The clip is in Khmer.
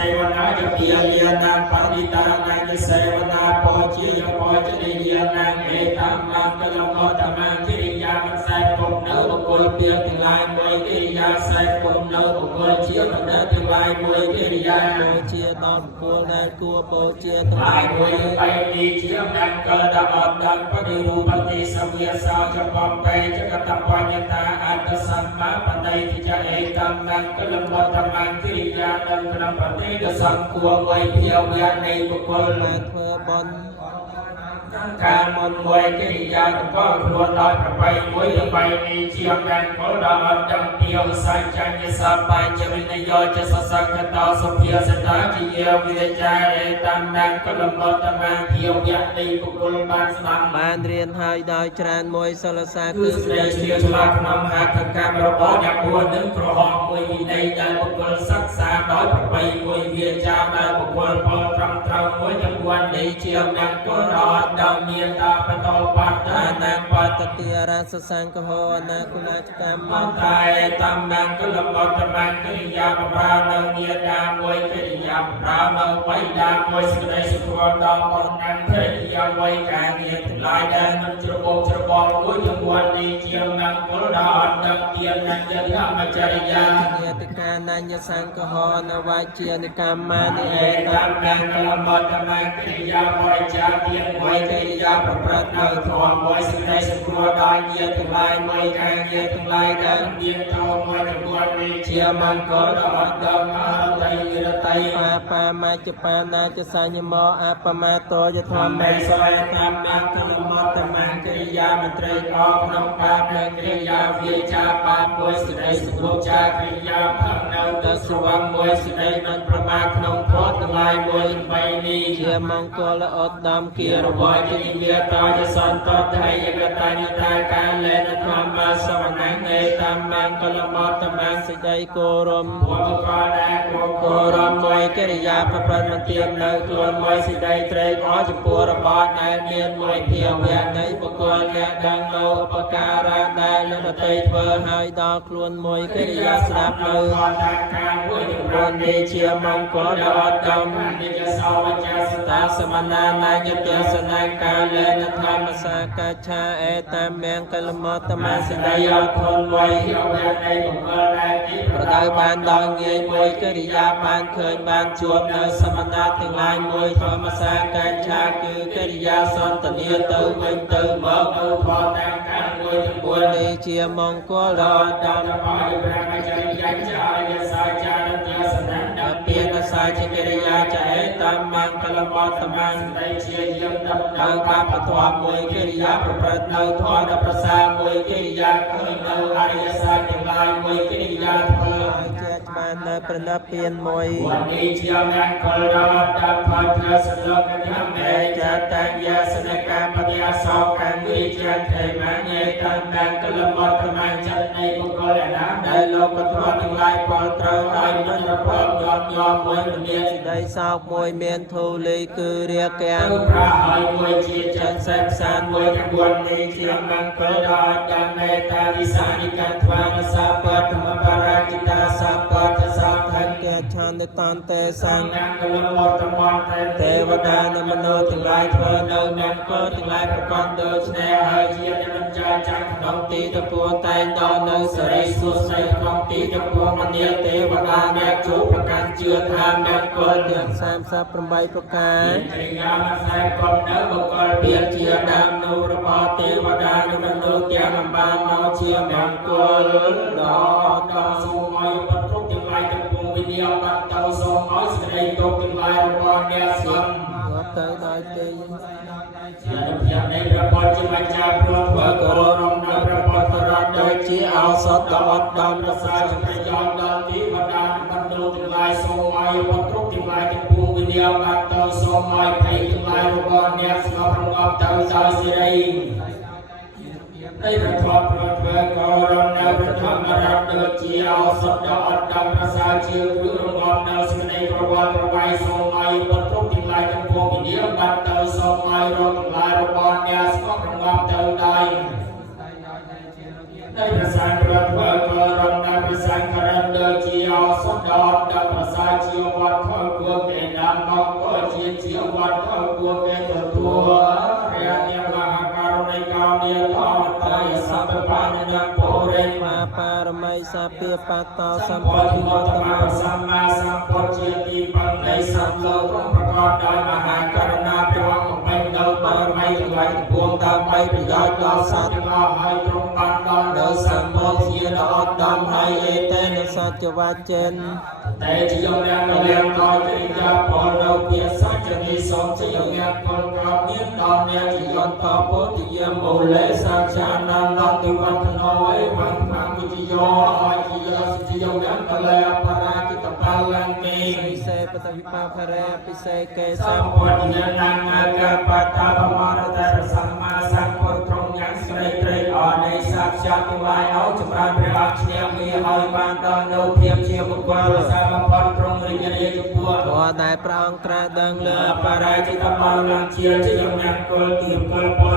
Sevana Yapiyanang Paritanang Sevana Pochi Pochi Yanang Etam Kalamotama Kiriyam Saipum no Kulpian Line Moikia Saipum no Kulchia Line Moikia Mochia Dom Kula Kua Pochia Line Moikia Chiam and Kada Dan Padiru Pati Samia Saja Bombay Jakarta at the Sama Pandai Etam Kalamotama Kiriyam Kalamotama សំគួរវ័យភាវៈនៃបុគ្គលបានធ្វើបន់ការមុនមួយកិរិយាកបខ្លួនដោយប្របីមួយដើម្បីនេះជាការគោលដល់អត់ដឹងពីអសញ្ញញ្ញសបញ្ញវិនយោចសសកតោសុភាសិតាជាវិរិយាអេតាមនាងកលមតមាភាវៈនៃបុគ្គលបានស្ដាប់បានរៀនហើយដោយច្រើនមួយសិលសាគឺស្ដីជាឆ្លាតក្នុងហត្ថកម្មរបស់អ្នកបួននឹងក្រហមមួយវិន័យដែលបុគ្គលសិក្សាដោយប្របីមួយវាចាដែលបុគ្គលពលត្រង់ត្រូវមួយចំនួននេះជាអ្នកគោលដល់ដល់មានតាបតោបត្តនាងបតតិរាសសង្ឃហោណាគុណចកម្មតែតំណាងកលបតបានកិរិយាបប្រានៅញាតាមួយកិរិយាបប្រានៅបៃតាមួយសេចក្តីសុខដល់បនណាំភរិយាមួយការងារទាំងឡាយដែលមិនច្របូកច្របល់មួយចំនួននេះជានឹងពលដល់អត់ដឹងទានណាយធម្មចរិយាញាតិកានញ្ញសង្ឃហោនវាជានិកម្មមានិឯតំណាងកលបតបានកិរិយាបរិច្ចាទានមួយកិរិយាប្រព្រឹត្តនៅធម៌មួយសេចក្តីសុខដល់ញាតិទាំងឡាយមួយការងារទាំងឡាយដែលមានតោមួយចំនួននេះជាមង្គលដល់អត់ដឹងអរតីរតីបាមច្ចបាណាចសញ្ញមោអបមាតោយធម្មមេសយតាមនាងកលមតមាកិរិយាមន្ត្រីអក្នុងបាបនិងកិរិយាវាចាបាបមួយសេចក្តីសុខចាកិរិយាផឹកនៅទៅស្វងមួយសេចក្តីមិនប្រមាទក្នុងធម៌ទាំងឡាយមួយបីនេះជាមង្គលអត់ដំគិរវ័យជាវាតោយសន្តតៃយកតញ្ញតាកាលេនធម្មសវណង្នេតាមនាងកលមតមាសេចក្តីគោរមគោរមមួយកិរិយាប្រព្រឹត្តមិនទៀមនៅខ្លួនមួយសេចក្តីត្រេកអរចំពោះរបស់ដែលមានមួយភាវៈនៃបុគ្គលអ្នកដឹងនៅឧបការៈដែលលោកដទៃធ្វើឲ្យដល់ខ្លួនមួយកិរិយាស្ដាប់នៅបុណ្យនេះជាមង្គលដ៏អត់ដំនិច្ចសោចាសតាសមណានាយទេសនាកាលេនធម្មសាកាឆាអេតាមមាំងកលមតមាសេចក្តីអត់ធន់មួយប្រដៅបានដល់ងាយមួយកិរិយាបានឃើញបានជួបនៅសមណាទាំងឡាយមួយធម្មសាកាឆាគឺកិរិយាសន្តានាទៅវិញទៅមកនៅផលតាមការមួយទាំងពួងនេះជាមង្គលដ៏អត់ដំបាយប្រមាចរិយាចាយសាចារទេសនាពាក្យសាជាកិរិយាចឯតាមមាំងកលមតមាសេចក្តីជាយាមដំណើរបាបធម៌មួយកិរិយាប្រព្រឹត្តនៅធម៌ដ៏ប្រសើរមួយកិរិយាឃើញនៅអរិយសច្ចទាំងឡាយមួយកិរិយាធ្វើឲ្យជាបាននៅប្រណិបទានមួយวันนี้ជាមង្គលដល់ដល់ផលធ្វើសលោកញ៉ាំឯចាតញ្ញាសនកម្មបញ្ញាសោកម្មវិជាថេមញ្ញេតាមមាំងកលមតមាចិត្តនៃបុគ្គលណាដែលលោកធម៌ទាំងឡាយពលត្រូវឲ្យមិនរពកយំមួយមានសេចក្តីសោកមួយមានធូលីគឺរាកាំងប្រាឲ្យមួយជាចិនសេពសានមួយក្បួននេះជាមង្គលដល់ដល់មេតាវិសានិកត្វានសាពធម្មបរាជិតាសាពតសាថន្ទឆន្ទតន្តេសង្ឃកលមតមន្តទេវតានិងមនុស្សទាំងឡាយធ្វើនៅមង្គលទាំងឡាយប្រកបដូច្នេះហើយជានិច្ចចាស់ក្នុងទីតពួងតែងដល់នៅសិរីសួស្តីក្នុងទីតពួងមនាលទេវតាអ្នកជួបប្រកាន់ជឿថាមង្គលទាំង38ប្រការកិរិយាខ្សែកុំនៅបុគ្គលវាជាដើមនូរបស់ទេវតានិងមនុស្សទាំងអំបានមកជាមង្គលដល់ដល់សូមឲ្យបត្រុកទាំងឡាយទាំងពួងវិញ្ញាបតោសូមឲ្យសេចក្តីទុកទាំងឡាយរបស់អ្នកស្លាប់យកទៅដល់ទេជាអនុភាពនៃព្រះពុទ្ធជាម្ចាស់ព្រោះធ្វើគោរពដល់ព្រះពុទ្ធរតន៍ដូចជាឱសថដ៏អត់ដំប្រសើរប្រយោជន៍ដល់ទីវតាមនុស្សទាំងឡាយសូមឲ្យបត្រុកទាំងឡាយទាំងពួងវិញ្ញាបតោសូមឲ្យភ័យទាំងឡាយរបស់អ្នកស្លាប់រងាប់ទៅដោយសេរីនៃព្រះធម៌ប្រធ្វើគោរពនៅព្រះធម្មរតន៍ដូចជាឱសថដ៏អត់ដំប្រសើរជាគឺរងាប់នៅសេចក្តីប្រវត្តិប្រវាយសូមឲ្យបត្រុកទាំងឡាយទាំងពួងវិញ្ញាបតោសូមឲ្យរកទាំងឡាយរបស់អ្នកស្លាប់រងាប់ទៅដោយនៃព្រះសង្ឃប្រធ្វើគោរពនៅព្រះសង្ឃរតន៍ដូចជាឱសថដ៏អត់ដំប្រសើរជាវត្ថុ ជាវត្តឲ្យគួរគេទទួលរានមហាករណីកោនីតអតយសព្វបានញពុរិមាបារមីសាពាបតោសម្ពុទ្ធមតមាសម្មាសម្ពុទ្ធជាទីបញ្ញៃសម្លោកប្រកបដោយមហាករណាព្រះអង្គបំពេញនៅបារមីទាំងឡាយទាំងពួងដើម្បីប្រយោជន៍ដល់សត្វទាំងអស់ហើយទ្រង់បានដល់នៅសម្ពុទ្ធជាដ៏ឧត្តមហើយឯតេនសច្ចវចេនតែជាយមអ្នកនៅលៀងដោយកិរិយាពលនៅពាក្យសច្ចនីសូមជាយមអ្នកពលក្រោមមានដល់អ្នកជាយន្តតពុទ្ធយាមូលេសាចាណានន្តិវត្តនោឯវន្តមវិជ្ជយោឲ្យជាយមអ្នកកលែអបរាគិតបាលង្កេពិសេសបតវិបាភរៈពិសេសកេសម្ពុទ្ធញ្ញាណងាកបតាបមរតរសម្មាសម្ពុទ្ធត្រង់ញ៉ាំស្រីត្រេកអរនៃសាខ្យាទាំងឡាយឲ្យចម្រើនព្រះអឈ្នះវាឲ្យបានដល់នៅភាពជាបុគ្គលសាមផតត្រង់រិយរាជពុទ្ធក៏ដែលព្រះអង្គត្រាស់ដឹងលើបរាជិតបាលង្កជាយមអ្នកគលទីគលពល